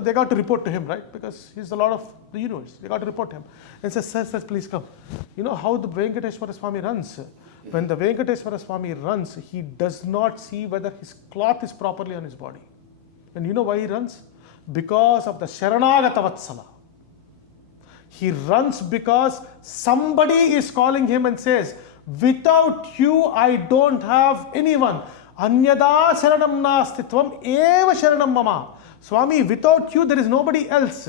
they got to report to him, right? Because he's the Lord of the universe. They got to report to him. And says, sir, please come. You know how the Venkateshwara Swamy runs? When the Venkateshwara Swamy runs, he does not see whether his cloth is properly on his body. And you know why he runs? Because of the Sharanagata Vatsala. He runs because somebody is calling him and says, without you, I don't have anyone. Anyada Sharanam Nastitvam Eva Sharanam Mama. Swami, without you, there is nobody else.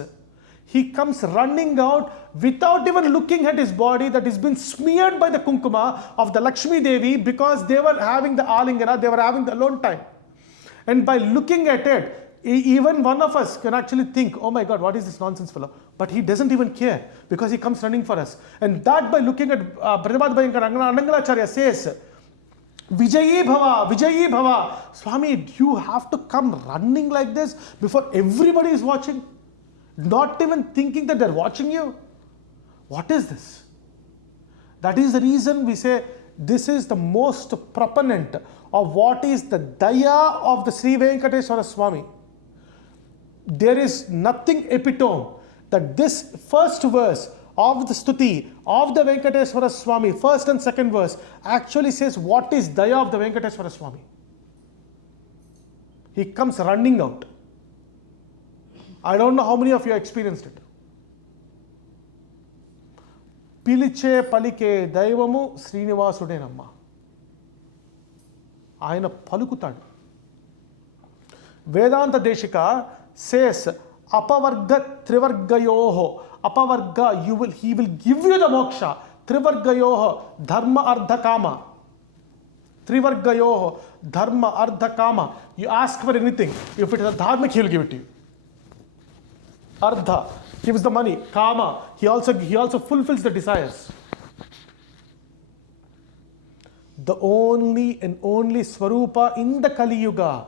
He comes running out without even looking at his body that has been smeared by the kunkuma of the Lakshmi Devi, because they were having the alingana, they were having the alone time. And by looking at it, even one of us can actually think, oh my God, what is this nonsense fellow? But he doesn't even care, because he comes running for us. And that by looking at Prativādi Bhayankaram, Annan Āchārya says, Vijayi Bhava. Swami, you have to come running like this before everybody is watching, not even thinking that they're watching you. What is this? That is the reason we say this is the most proponent of what is the Daya of the Śrī Venkateśwara Swamy. There is nothing epitome that this first verse of the stuti of the Venkateshwara Swamy, first and second verse, actually says what is Daya of the Venkateshwara Swamy. He comes running out. I don't know how many of you experienced it. Piliche palike daivamu Srinivasudenamma. Ayana palukutadu. Vedānta Deśika says, apavarga trivargayoho. Apavarga, he will give you the moksha. Trivargayoho, dharma ardha kama. Trivargayoho, dharma ardha kama. You ask for anything. If it is a dharmic, he will give it to you. Ardha gives the money. Kama, he also fulfills the desires. The only and only Swarupa in the Kali Yuga,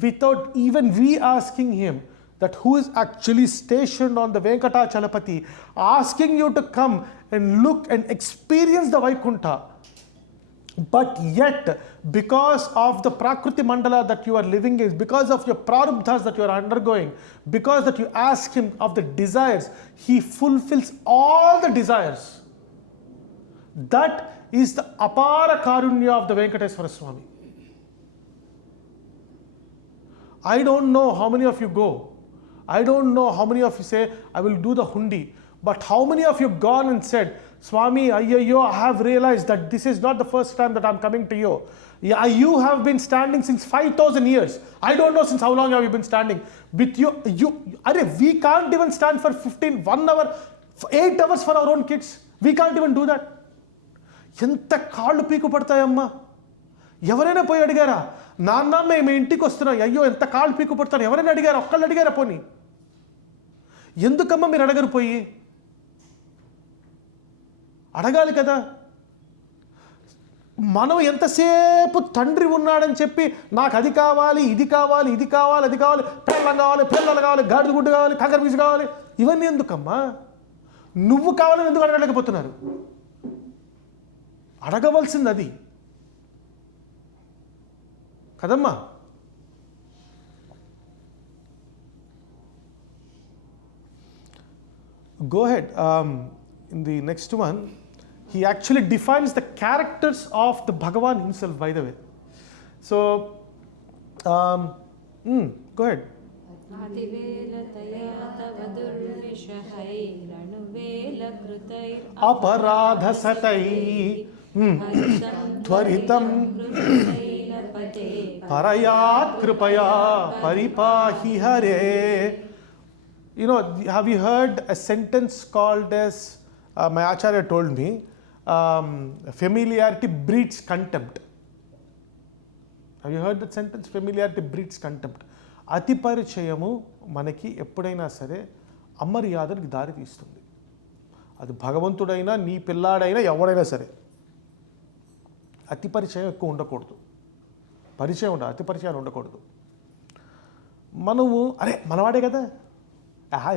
without even we asking him, that who is actually stationed on the Venkatachalapati, asking you to come and look and experience the Vaikuntha. But yet, because of the Prakriti Mandala that you are living in, because of your prarabdhas that you are undergoing, because that you ask him of the desires, he fulfills all the desires. That is the apara karunya of the Venkateshwara Swamy. I don't know how many of you go. I don't know how many of you say, I will do the hundi. But how many of you gone and said, Swami, I have realized that this is not the first time that I'm coming to you. Yeah, you have been standing since 5,000 years. I don't know since how long have you been standing. With you, we can't even stand for 1 hour, 8 hours for our own kids. We can't even do that. ఎంత కాళ్ళు పీకు పడతాయమ్మా. ఎవరైనా పోయి అడిగారా, నాన్న మేము ఇంటికి వస్తున్నాం, అయ్యో ఎంత కాళ్ళు పీకు పడతాను, ఎవరైనా అడిగారా? ఒక్కళ్ళు అడిగారా? పోనీ ఎందుకమ్మా మీరు అడగరు? పోయి అడగాలి కదా. మనం ఎంతసేపు తండ్రి ఉన్నాడని చెప్పి నాకు అది కావాలి, ఇది కావాలి, ఇది కావాలి, అది కావాలి, పిల్లలు కావాలి, గాడిద గుడ్డు కావాలి, కంకర పీసు కావాలి, ఇవన్నీ ఎందుకమ్మా? నువ్వు కావాలని ఎందుకు అడగలేకపోతున్నారు? అడగవలసింది అది కదమ్మా. Go ahead. In the next one, he actually defines the characters of the Bhagavan himself, by the way. So, go ahead. Aparadha satai tvaritam parayat kripaya paripahi hare. You know, have you heard a sentence called as, my Acharya told me, familiarity breeds contempt. Have you heard that sentence? Familiarity breeds contempt. అతి పరిచయము మనకి ఎప్పుడైనా సరే అమర్యాదకి దారి తీస్తుంది. అది భగవంతుడైనా, నీ పిల్లాడైనా, ఎవడైనా సరే. అతి పరిచయం ఎక్కువ ఉండకూడదు. పరిచయం ఉండాలి, అతి పరిచయాలు ఉండకూడదు. మనము అరే మనవాడే కదా,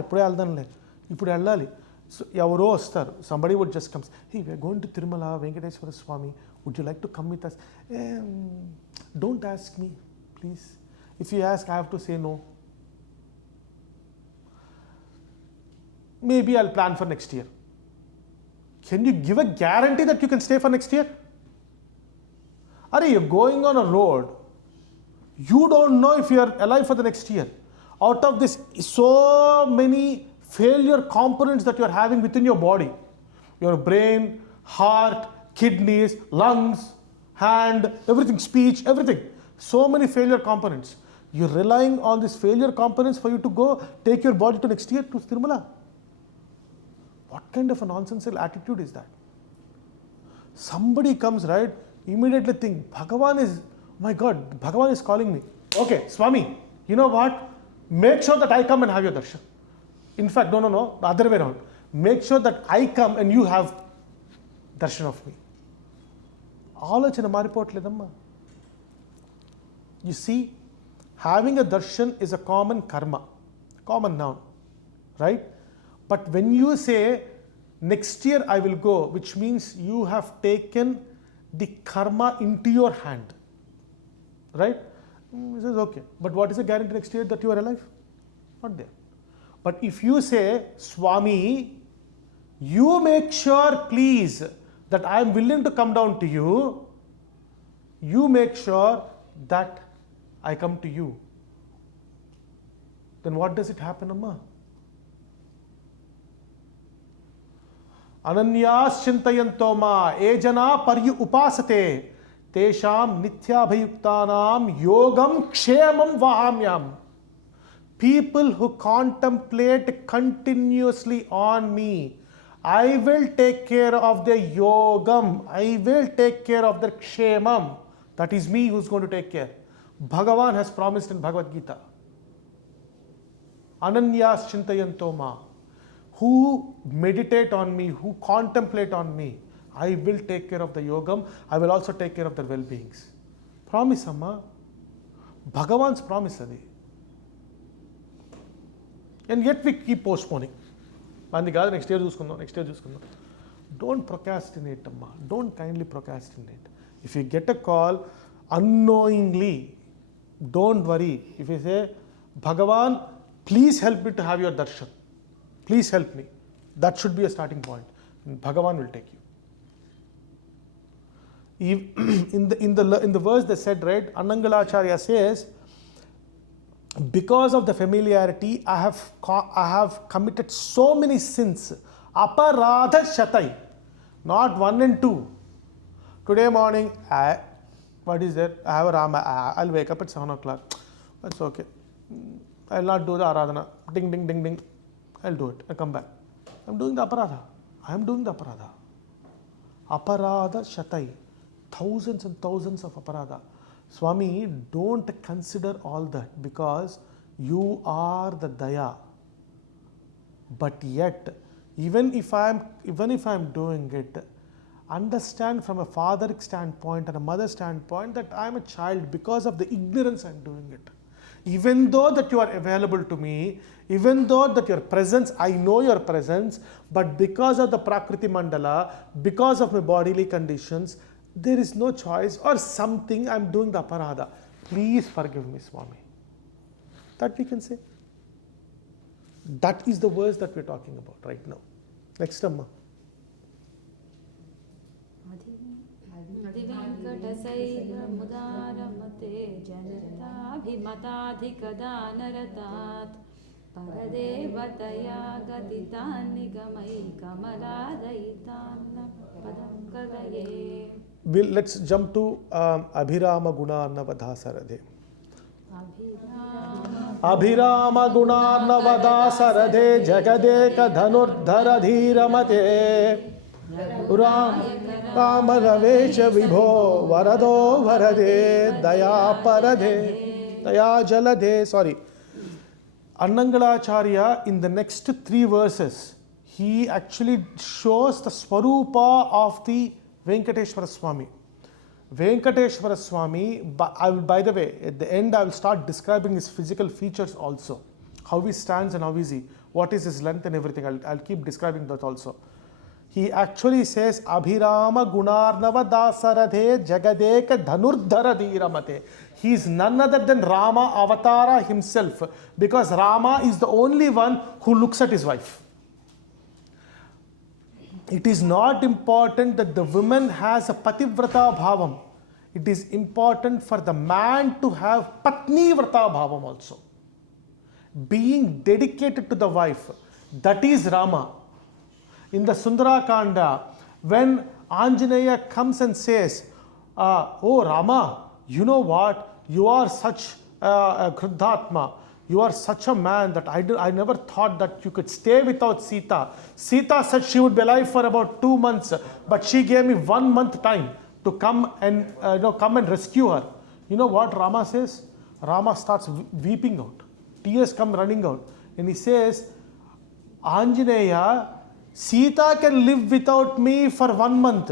ఎప్పుడే వెళ్దాంలే, ఇప్పుడు వెళ్ళాలి. సో ఎవరో వస్తారు, somebody would just comes, hey, we are going to Tirumala, Venkateshwara Swamy, would you like to come with us? Don't ask me, please. If you ask, I have to say no. maybe I'll plan for next year. Can you give a guarantee that you can stay for next year? Are you're going on a road, you don't know if you're alive for the next year. Out of this, so many failure components that you're having within your body, your brain, heart, kidneys, lungs, hand, everything, speech, everything. So many failure components. You're relying on these failure components for you to go take your body to next year to Tirumala. What kind of a nonsensical attitude is that? Somebody comes, right, immediately think, Bhagavan is, oh my God, Bhagavan is calling me. Okay, Swami, you know what? Make sure that I come and have your darshan. In fact, no, the other way around. Make sure that I come and you have darshan of me. ఆలోచన మారిపోవట్లేదమ్మా. You see, having a darshan is a common karma, common noun, right? But when you say, next year I will go, which means you have taken the karma into your hand, right? He says, okay, but what is the guarantee next year that you are alive? Not there. But if you say, Swami, you make sure, please, that I am willing to come down to you, you make sure that I come to you. Then what does it happen, Amma? Ananyas chintayanto ma ejana paryu upasate tesham nityabhayuktanam yogam kshemam vahamyam. People who contemplate continuously on me, I will take care of their yogam, I will take care of their kshemam. That is me who's going to take care. Bhagavan has promised in Bhagavad Gita. Ananyas chintayanto ma. Who meditate on me, who contemplate on me, I will take care of the yogam, I will also take care of their well-beings. Promise, Amma. Bhagavan's promise, adi. And yet we keep postponing. Next year చూసుకుందాం. Don't procrastinate, Amma. Don't kindly procrastinate. If you get a call unknowingly, don't worry. If you say, Bhagavan, please help me to have your darshan. Please help me. That should be a starting point. Bhagavan will take you. In the verse they said, right, Āchāryas says, because of the familiarity, I have committed so many sins. Aparadha shatai. Not 1 and 2. Today morning, what is that? I have a Rama. I'll wake up at 7 o'clock. That's okay. I'll not do the Aradhana. Ding, ding, ding, ding. I'll do it. I'll come back. I'm doing the aparadha. I am doing the aparadha. Aparadha shatai. Thousands and thousands of aparadha. Swami, don't consider all that because you are the Daya. But yet, even if I'm doing it, understand from a fatheric standpoint and a mother standpoint that I'm a child because of the ignorance I'm doing it. Even though that you are available to me, even though that your presence, I know your presence, but because of the Prakriti Mandala, because of my bodily conditions, there is no choice or something, I'm doing the aparadha. Please forgive me, Swami. That we can say. That is the verse that we're talking about right now. Next, Amma. Let's jump to Abhirama Gunarnavadhasaradhe. Abhirama Gunarnavadhasaradhe Jagadeka Dhanurdhara Dhiramate Ramaravesha Vibho Varado Varade Daya Paradhe Daya Jalade. Sorry. Āchāryas in the next 3 verses, he actually shows the Swarupa of the Venkateshwara Swamy. Venkateshwara Swamy, by the way, at the end I will start describing his physical features also. How he stands and how is he, what is his length and everything. I'll keep describing that also. He actually says, Abhirama Gunarnava Dasaradhe Jagadeka Dhanurdhara Dhiramate. He is none other than Rama Avatara himself, because Rama is the only one who looks at his wife. it is not important that the woman has a pativrata bhavam. It is important for the man to have patni vrata bhavam also. Being dedicated to the wife. That is Rama. In the Sundarakanda, when Anjaneya comes and says, oh Rama, you know what? You are such a Kruddhatma. You are such a man that I never thought that you could stay without Sita. Sita said she would be alive for about 2 months, but she gave me 1 month time to come and rescue her. You know what Rama says? Rama starts weeping out. Tears come running out. And he says, Anjaneya, Sita can live without me for 1 month.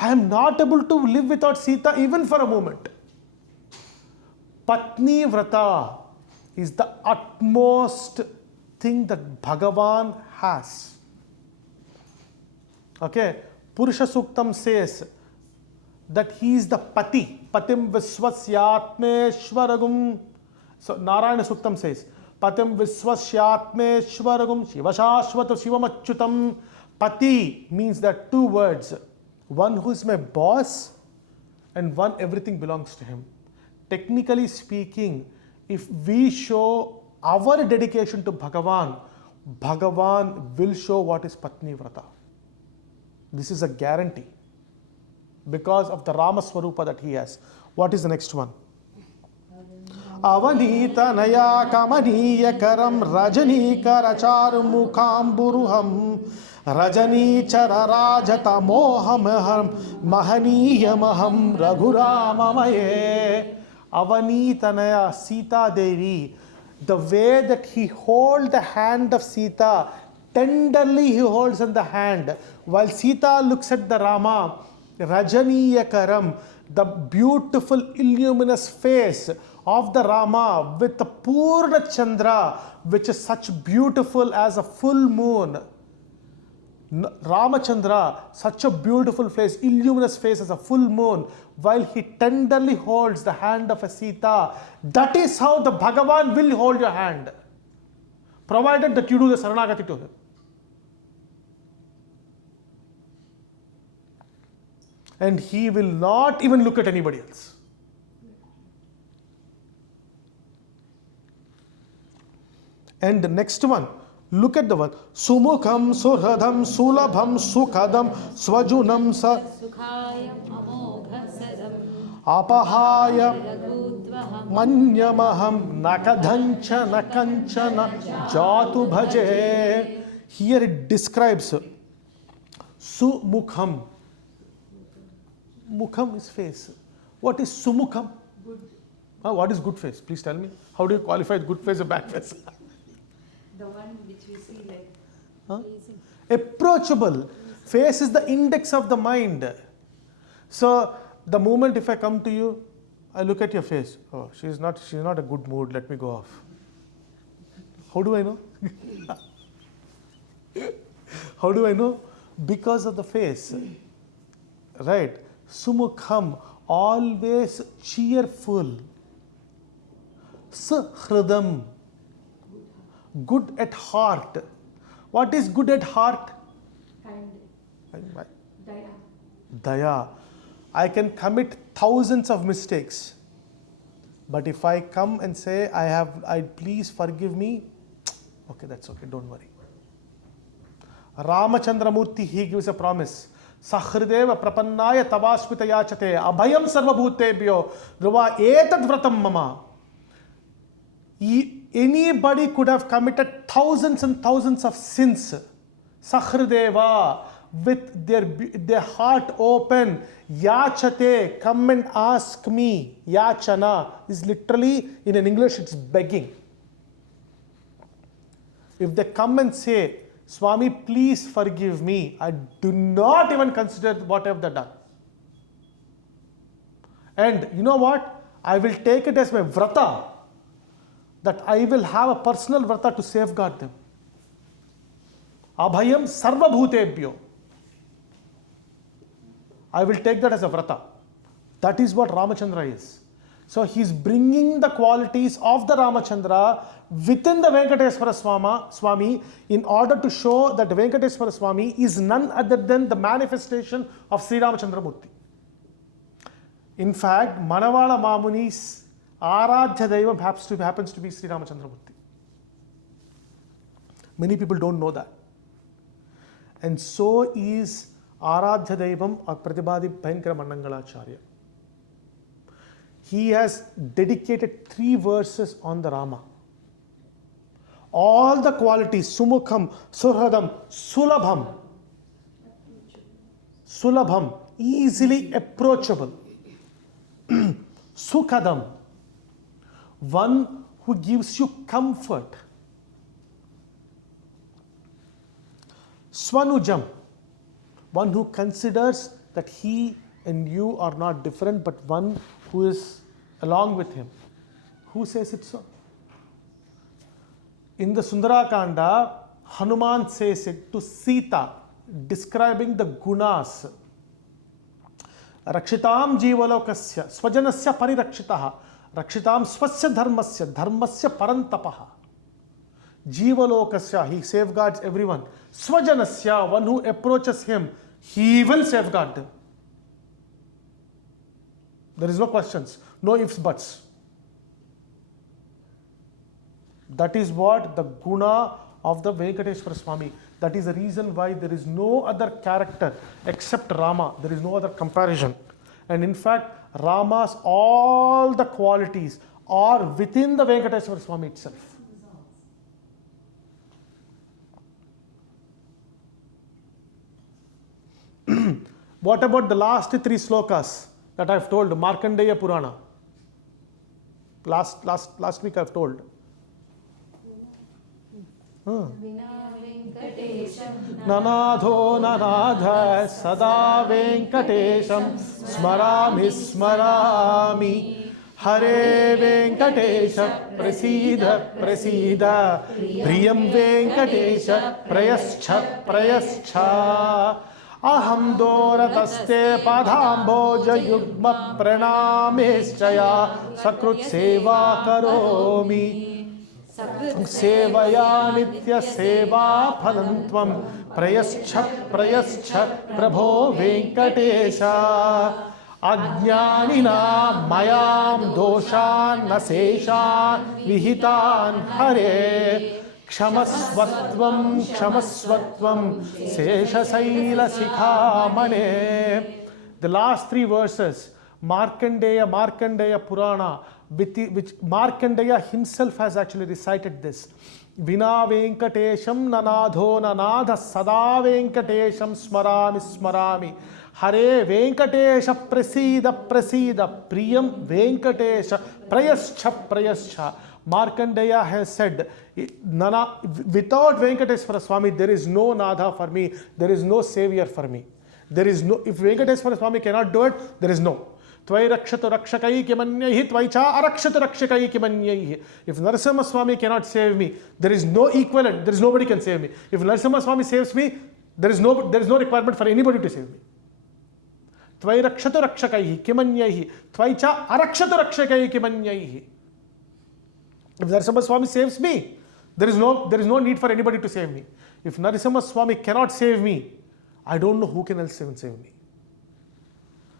I am not able to live without Sita even for a moment. Patni Vrata is the utmost thing that Bhagavan has. Okay, Purusha Suktam says that he is the Pati. Patim Viswasyatmeshwaragum. So Narayana Suktam says, Patim Viswasyatmeshwaragum Shivashashvata Shivamachyutam. Pati means that 2 words. One who is my boss and one everything belongs to him. Technically speaking, if we show our dedication to Bhagavan, Bhagavan will show what is Patni Vrata. This is a guarantee because of the Rama Swarupa that he has. What is the next one? Avanita Naya Kamaniya Karam Rajani Karachar Mukham Buruham Rajani Chararajata Mohamaham Mahaniyamaham Raghuramamaye. Avanitanaya Sita Devi, the way that he holds the hand of Sita, tenderly he holds in the hand, while Sita looks at the Rama, Rajaniyakaram, the beautiful illuminous face of the Rama with the Purna Chandra, which is such beautiful as a full moon. Ramachandra, such a beautiful face, illuminous face as a full moon, while he tenderly holds the hand of a Sita. That is how the Bhagavan will hold your hand, provided that you do the Saranagati to him. And he will not even look at anybody else. And the next one, look at the one. Sumukham, Surhadam, Sulabham, Sukhadam, Swajunam, Apahaya, Manyamaham, Nakadhancha, Nakanchana, Jatu Bhaje. Here it describes Sumukham. Mukham is face. What is Sumukham? Good. What is good face? Please tell me. How do you qualify good face or bad face? The one which we see like approachable. Face is the index of the mind. So the moment if I come to you, I look at your face. Oh, she's not a good mood. Let me go off. How do I know? How do I know? Because of the face. Right. Sumukham, always cheerful. Sahridam, good at heart. What is good at heart? kind. Daya. Daya. I can commit thousands of mistakes, but if I come and say, please forgive me, okay, that's okay, don't worry. Ramachandramurti, he gives a promise. Sahrideva prapannaya tavasmita yachate abhayam sarvabhutebhyo dhruva etad vratam mama. Anybody could have committed thousands and thousands of sins. Sahrideva, with their heart open, yachate, come and ask me. Yachana is literally, in English, it's begging. If they come and say, Swami, please forgive me, I do not even consider what I have done. And you know what? I will take it as my vrata, that I will have a personal vrata to safeguard them. Abhayam sarva bhutebhyo. I will take that as a vrata. That is what Ramachandra is. So he's bringing the qualities of the Ramachandra within the Venkateswara Swami in order to show that Venkateswara Swami is none other than the manifestation of Sri Ramachandra Murti. In fact, Manavala Mamuni's Aradhya Daivam happens to be Sri Ramachandra Murti. Many people don't know that. And so is Aradhya Daivam or Prativādi Bhayankaram Āchāryas. He has dedicated 3 verses on the Rama. All the qualities, Sumukham, Surhadam, Sulabham, easily approachable. Sukhadam, one who gives you comfort. Swanujam, one who considers that he and you are not different, but one who is along with him. Who says it so? In the Sundarakanda, Hanuman says it to Sita, describing the gunas. Rakshitam jivalokasya, swajanasya parirakshitaha, rakshitam swasya dharmasya parantapaha. Jivalokasya, he safeguards everyone. Swajanasya, one who approaches him, he will safeguard them. There is no questions, no ifs, buts. That is what the guna of the Venkateswara Swami. That is the reason why there is no other character except Rama. There is no other comparison. And in fact, Rama's all the qualities are within the Venkateswara Swami itself. What about the last 3 slokas that I have told? Markandeya Purana. Last week I have told. Nanadho nanadha sada venkatesham smarami Hare Venkatesha prasida Priyam Venkatesha prayascha Aham dorataste padhamboja yugma pranameshchaya sakrut seva karomi Sevaya nitya seva phalantvam prayascha prabho Venkatesha Ajnanina mayam doshan naseshan vihitan hare Kshamasvatvam Seshasaila Sikhamane. The last 3 verses, Markandeya Purana, which Markandeya himself has actually recited this. Vina Venkatesham nanadho nanadha sada Venkatesham smarami Hare Venkatesha prasida Priyam Venkatesha prayascha. Markandeya has said, without Venkateswara Swami, there is no Nadha for me, there is no savior for me. There is no, if Venkateswara Swami cannot do it, there is no. Tvai rakshatu rakshakai kimanyaihi, tvaicha arakshatu rakshakai kimanyaihi. If Narasimha Swami cannot save me, there is no equivalent, there is nobody can save me. If Narasimha Swami saves me, there is no requirement for anybody to save me. Tvai rakshatu rakshakai kimanyaihi, tvaicha arakshatu rakshakai kimanyaihi. If Narasimha Swami saves me, there is no need for anybody to save me. If Narasimha Swami cannot save me, I don't know who can else save me.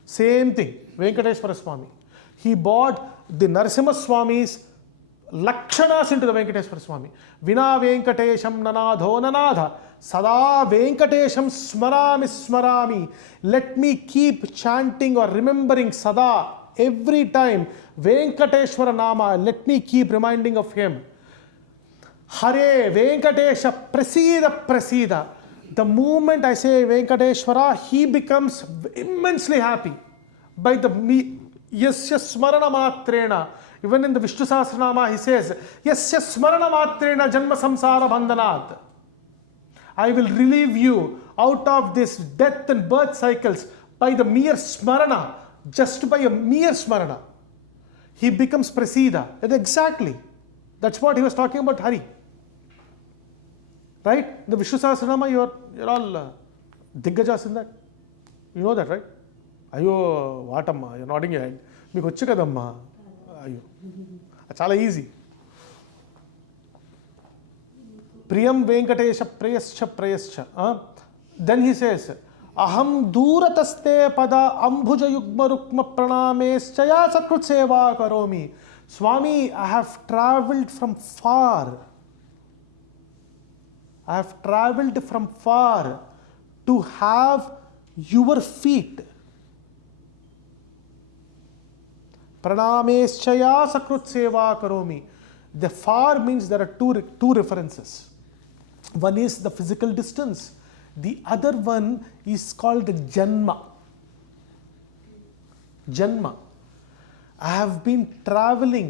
Same thing, Venkateswara Swami. He brought the Narasimha Swami's lakshanas into the Venkateswara Swami. Vina Venkatesham nanadho nanadha sada Venkatesham smarami. Let me keep chanting or remembering sada every time. Venkateshwara Nama, let me keep reminding of him. Hare Venkatesha prasida. The moment I say Venkateshwara, he becomes immensely happy. By the Yasya Smarana Matrena. Even in the Vishnu Sahasranama, he says, Yasya Smarana Matrena Janma Samsara Bandhanat. I will relieve you out of this death and birth cycles by the mere Smarana, just by a mere Smarana. He becomes prasida. And exactly. That's what he was talking about Hari. Right? The Vishnu Sahasranama, you're all Diggajas in that. You know that, right? Ayo, what amma? You're nodding your head. Meeku vachu kadamma. అయ్యో చాలా easy. ప్రియం Venkatesha ప్రేయశ్చ ప్రేయశ్చ. Then he says అహం దూరతస్తే పద అంబుజయుగ్మ రుక్మ ప్రణామేశ్చయా సకృత్ సేవా కరోమి. Swami, I have traveled from far. I have traveled from far to have your feet. Pranameshchaya sakrut seva karomi. The far means there are two references. One is the physical distance. The other one is called the janma. Janma. I have been traveling